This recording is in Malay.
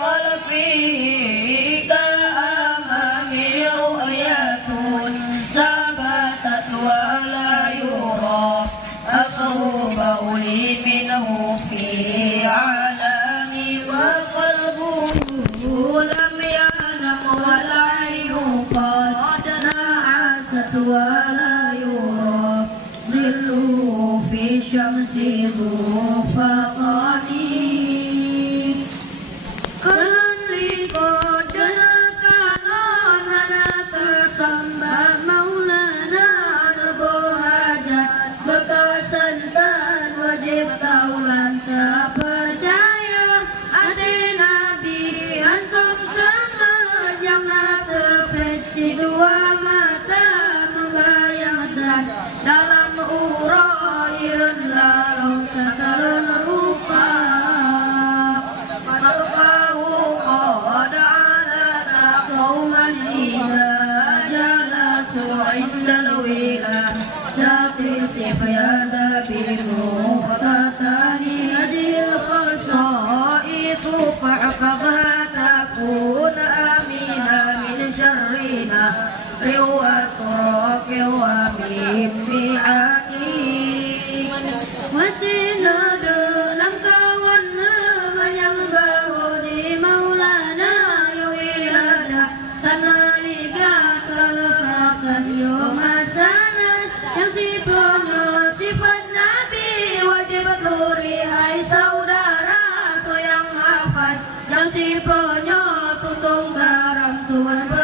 خلفه كأمامي رؤية ثبتت ولا يرى أثر بولي منه في عالمي وقلبه لم ينم والعين قد نعست ولا يرى ظله في الشمس ذو فقد Taulan tak percaya hati Nabi antum janganlah terpeci dua mata membayangkan dalam urairan lalu tatarun rupa marfahu qad ala taqawman iza jalasu inda lawila dati sifya zabiru فاحفظها تكون آمنا من شرنا روى سراك ومن بعاني وتنا dalam kawanna banyak bahu di Maulana yuilada tanah liga kelekakan yomasana yang sifatnya sifat Nabi wajib turi hai saudara yang sifatnya tutung garam Tuhan